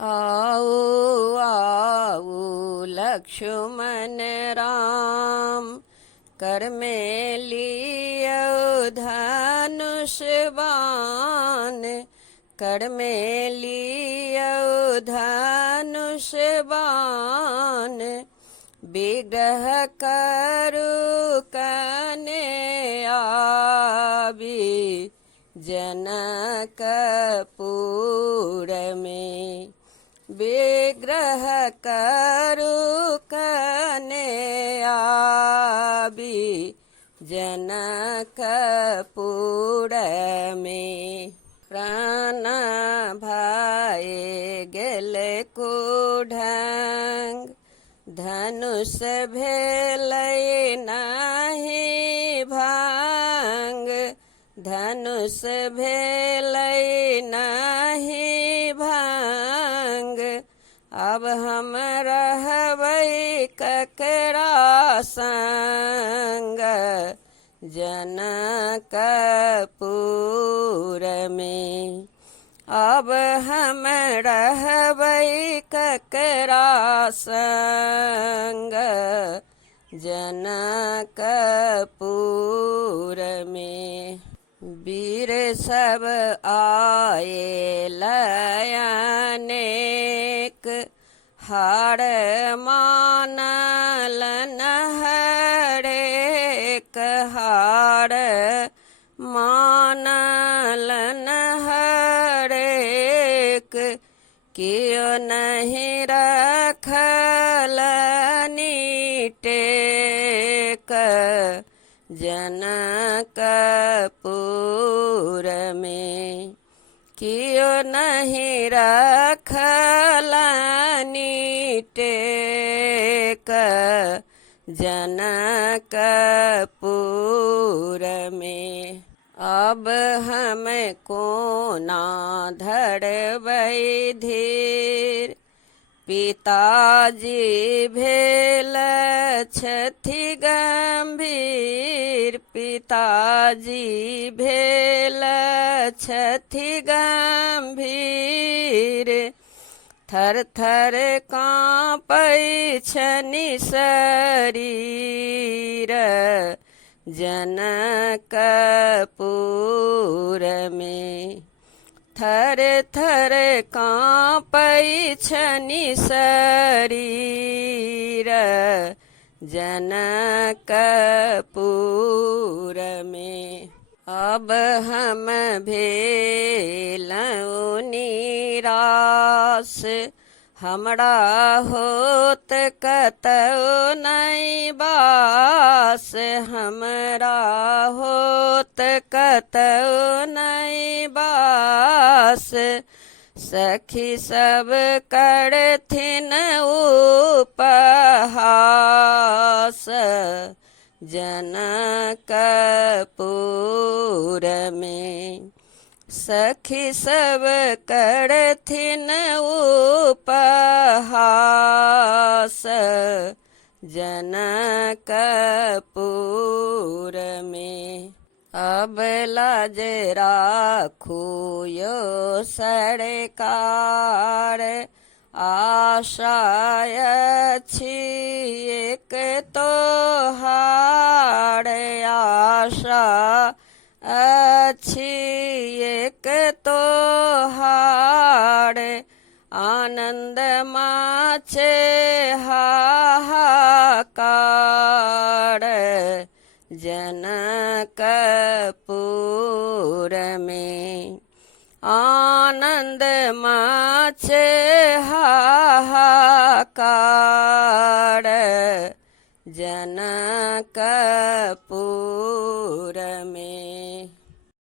आओ आओ लक्ष्मण राम, कर में लियो धनुष बाण, कर में लियो धनुष बाण। विग्रह करु कने आवी, जनकपुर में। विग्रह करु कने आवी, जनकपुर में। प्राण भाए गेल कुढंग, धनुष भेलै नाही भांग, धनुष भेलै नाही भांग। अब हम रहबै ककरा संग, जनकपुर में। अब हम रहबै ककरा संग, जनकपुर में। वीर सब आए अनेक, हार मानलन हरेक, हार मानलन हरेक। कियो नहीं रखलनि टेक, जनकपुर में। कियो नहीं रखलनि टेक, जनकपुर में। अब हम कोना धरबै धीर, पिताजी भेल छथि गंभीर, पिताजी भेल छथि गंभीर। थर थर काँपै छनि शरीर, जनकपुर में। थर थर काँपै छनि शरीर, जनकपुर में। अब हम भेलहुँ निराश, हमरा होत कतौ नहीं बास, हमरा होत कतौ नहीं बास। सखी सब करथिन उपहास, जनकपुर में। सखी सब करथिन उपहास, जनकपुर में। अब लाज राखू यो सरकार, आशा अछि एक तोहार, आशा अछि एक तोहार। आनंद माचे हाहाकार, जनकपुर में। आनंद माचे हाहाकार, जनकपुर में।